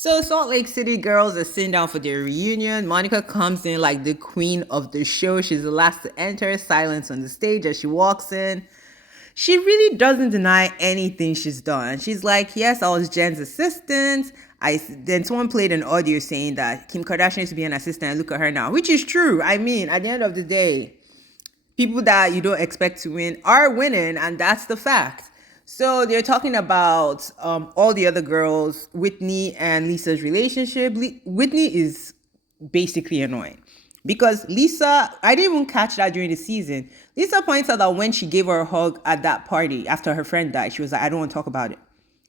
So Salt Lake City girls are sitting down for their reunion. Monica comes in like the queen of the show. She's the last to enter. Silence on the stage as she walks in. She really doesn't deny anything she's done. She's like, yes, I was Jen's assistant. Then someone played an audio saying that Kim Kardashian used to be an assistant. And look at her now, which is true. I mean, at the end of the day, people that you don't expect to win are winning, and that's the fact. So they're talking about all the other girls, Whitney and Lisa's relationship. Whitney is basically annoying because Lisa, I didn't even catch that during the season. Lisa points out that when she gave her a hug at that party after her friend died, she was like, I don't want to talk about it.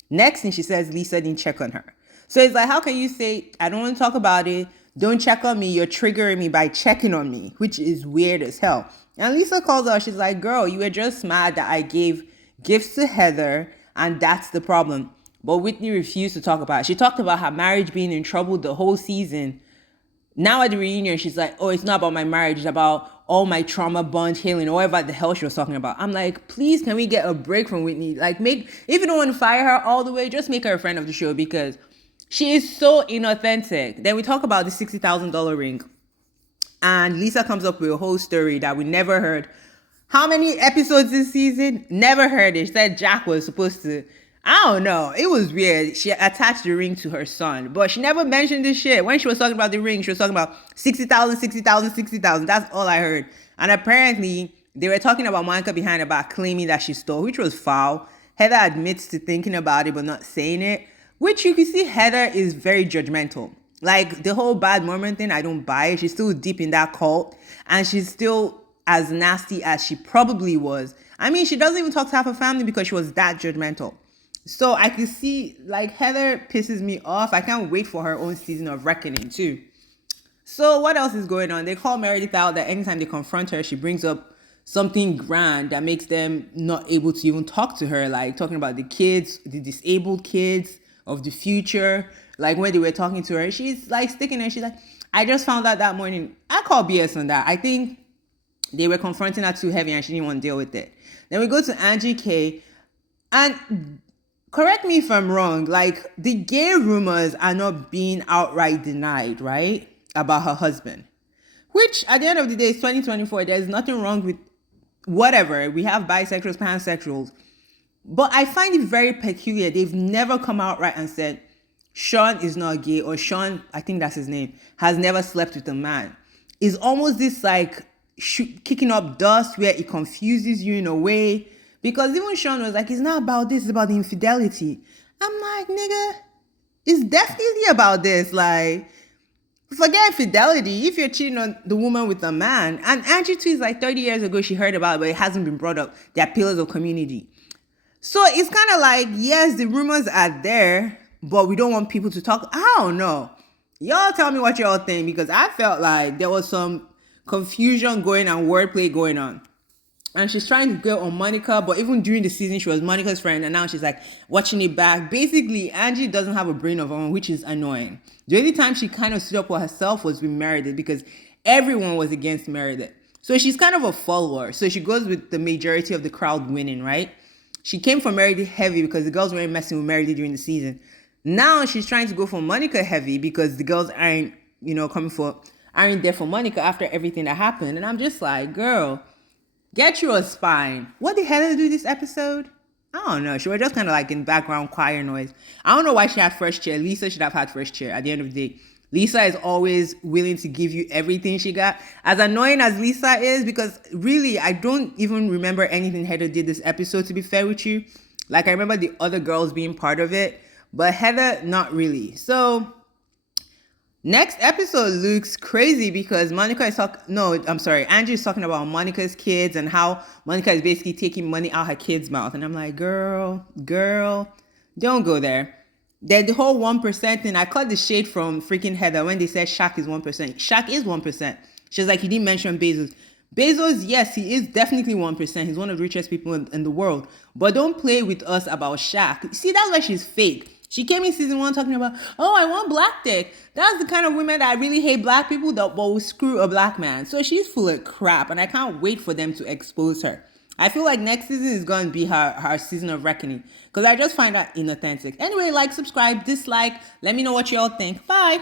Next thing she says, Lisa didn't check on her. So it's like, how can you say, I don't want to talk about it? Don't check on me. You're triggering me by checking on me, which is weird as hell. And Lisa calls her. She's like, girl, you were just mad that I gave gifts to Heather, and that's the problem. But Whitney refused to talk about it. She talked about her marriage being in trouble the whole season. Now at the reunion, she's like, oh, it's not about my marriage. It's about all my trauma bond healing or whatever the hell she was talking about. I'm like, please, can we get a break from Whitney? Like, if you don't want to fire her all the way, just make her a friend of the show because she is so inauthentic. Then we talk about the $60,000 ring. And Lisa comes up with a whole story that we never heard. How many episodes this season? Never heard it. She said Jack was supposed to, I don't know. It was weird. She attached the ring to her son, but she never mentioned this shit. When she was talking about the ring, she was talking about 60,000, 60,000, 60,000. That's all I heard. And apparently, they were talking about Monica behind her back, claiming that she stole, which was foul. Heather admits to thinking about it, but not saying it, which you can see Heather is very judgmental. Like the whole bad Mormon thing, I don't buy it. She's still deep in that cult, and she's still as nasty as she probably was. I mean, she doesn't even talk to half her family because she was that judgmental. So I can see, like, Heather pisses me off. I can't wait for her own season of reckoning too. So what else is going on? They call Meredith out that anytime they confront her, she brings up something grand that makes them not able to even talk to her, like talking about the kids, the disabled kids of the future. Like when they were talking to her, she's like sticking there. She's like, I just found out that morning. I call BS on that. I think they were confronting her too heavy and she didn't want to deal with it. Then we go to Angie K. And correct me if I'm wrong, like the gay rumors are not being outright denied, right? About her husband. Which at the end of the day is 2024. There's nothing wrong with whatever. We have bisexuals, pansexuals. But I find it very peculiar. They've never come out right and said, Sean is not gay, or Sean, I think that's his name, has never slept with a man. It's almost this like kicking up dust where it confuses you in a way. Because even Sean was like, it's not about this, it's about the infidelity. I'm like, nigga, it's definitely about this. Like, forget infidelity. If you're cheating on the woman with a man, and Angie too is like 30 years ago, she heard about it, but it hasn't been brought up. They're pillars of community. So it's kind of like, yes, the rumors are there, but we don't want people to talk. I don't know. Y'all tell me what y'all think, because I felt like there was some confusion going on, wordplay going on. And she's trying to go on Monica, but even during the season, she was Monica's friend, and now she's like watching it back. Basically, Angie doesn't have a brain of her own, which is annoying. The only time she kind of stood up for herself was with Meredith, because everyone was against Meredith. So she's kind of a follower. So she goes with the majority of the crowd winning, right? She came for Meredith heavy because the girls weren't messing with Meredith during the season. Now she's trying to go for Monica heavy because the girls aren't there for Monica after everything that happened. And I'm just like, girl, get you a spine. What did Heather do this episode? I don't know. She was just kind of like in background choir noise. I don't know why she had first chair. Lisa should have had first chair at the end of the day. Lisa is always willing to give you everything she got. As annoying as Lisa is, because really, I don't even remember anything Heather did this episode, to be fair with you. Like, I remember the other girls being part of it, but Heather, not really. So, next episode looks crazy because Angie is talking about Monica's kids and how Monica is basically taking money out her kid's mouth. And I'm like, girl, don't go there. Then the whole 1% thing, I caught the shade from freaking Heather when they said Shaq is 1%. Shaq is 1%. She's like, you didn't mention Bezos. Bezos, yes, he is definitely 1%. He's one of the richest people in the world. But don't play with us about Shaq. See, that's why she's fake. She came in season 1 talking about, oh, I want black dick. That's the kind of women that really hate black people that will screw a black man. So she's full of crap, and I can't wait for them to expose her. I feel like next season is going to be her season of reckoning because I just find that inauthentic. Anyway, like, subscribe, dislike. Let me know what y'all think. Bye.